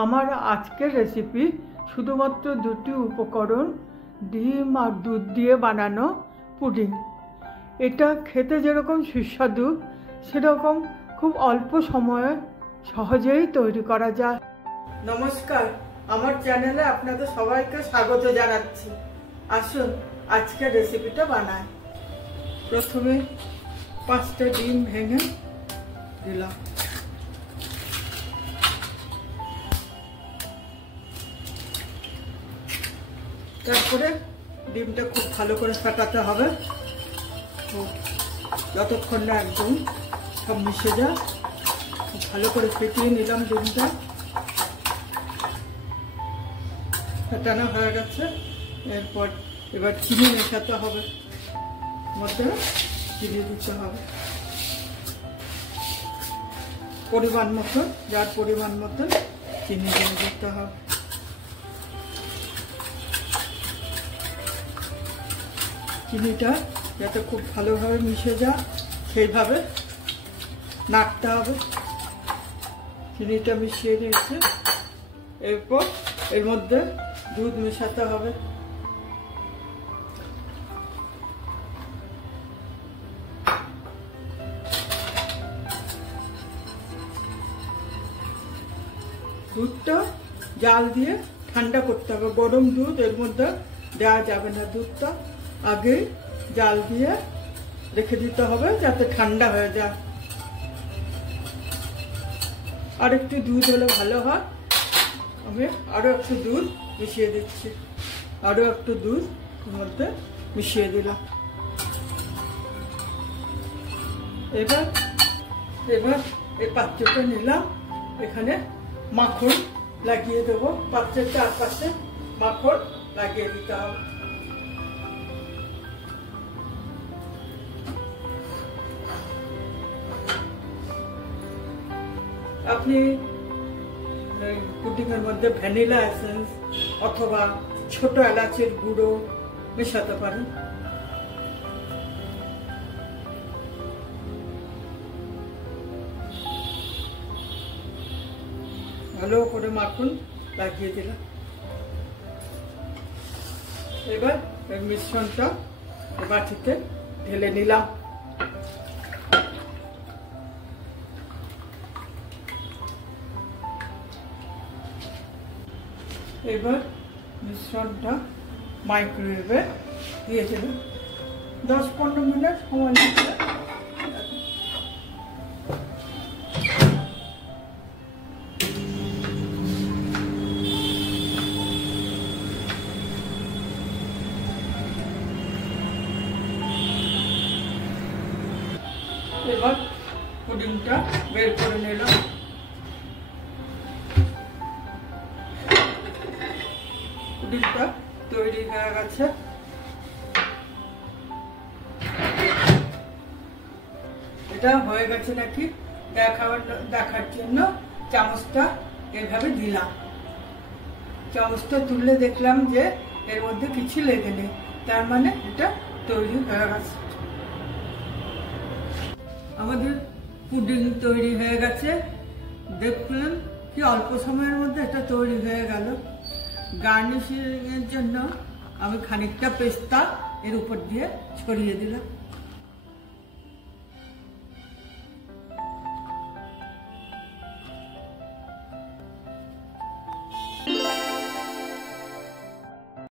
আমার আজকের রেসিপি শুধুমাত্র দুটি উপকরণ, ডিম আর দুধ দিয়ে বানানো পুডিং। এটা খেতে যেরকম সুস্বাদু, সেরকম খুব অল্প সময়ে সহজেই তৈরি করা যায়। নমস্কার, আমার চ্যানেলে আপনাদের সবাইকে স্বাগত জানাচ্ছি। আসুন আজকের রেসিপিটা বানাই। প্রথমে 5টা ডিম ভেঙে দিলাম। তারপরে ডিমটা খুব ভালো করে ফাটাতে হবে, যতক্ষণ না একদম সব মিশে যায়। খুব ভালো করে ফেটিয়ে নিলাম ডিমটা। ফাটানো হয়ে গেছে। এরপর এবার চিনি মেশাতে হবে, মধ্যে চিনি দিতে হবে পরিমাণ মতন, যার পরিমাণ মতন চিনি দিয়ে দিতে হবে। চিনিটা যাতে খুব ভালোভাবে মিশে যায় সেইভাবে নাড়তে হবে। চিনিটা মিশিয়ে নিয়েছে, এরপর এর মধ্যে দুধ মেশাতে হবে। দুধটা জাল দিয়ে ঠান্ডা করতে হবে। গরম দুধ এর মধ্যে দেওয়া যাবে না। দুধটা আগে জাল দিয়ে রেখে দিতে হবে যাতে ঠান্ডা হয়ে যায়। আর একটু দুধ হলে ভালো হয়। আমি আরো একটু দুধ মিশিয়ে দিচ্ছি। আরো একটু দুধ এর মধ্যে মিশিয়ে দিলাম। এবার এই পাত্রটা নিলাম, এখানে মাখন লাগিয়ে দেবো। পাত্রের চারপাশে মাখন লাগিয়ে দিতে হবে। আপনি পুডিং এর মধ্যে ভ্যানিলা এসেন্স অথবা ছোট এলাচের গুঁড়ো মেশাতে পারেন। ভালো করে মাখন লাগিয়ে দিলাম। এবার এই মিশ্রণটা বাটিতে ঢেলে নিলাম। এবার মিশ্রণটা মাইক্রোওয়েভে দিয়ে দিলাম। 10-15 মিনিট সময় লাগবে। এবার পুডিংটা বের করে নিলাম। পুডিংটা তৈরি হয়ে গেছে। এটা হয়ে গেছে নাকি দেখার জন্য চামচটা এভাবে দিলাম। চামচটা তুললে দেখলাম যে এর মধ্যে কিছু লেগে নেই, তার মানে এটা তৈরি হয়ে গেছে। আমাদের পুডিং তৈরি হয়ে গেছে। দেখলেন কি অল্প সময়ের মধ্যে এটা তৈরি হয়ে গেল। গার্নিশিং এর জন্য আমি খানিকটা পেস্তা এর উপর দিয়ে ছড়িয়ে দিলাম।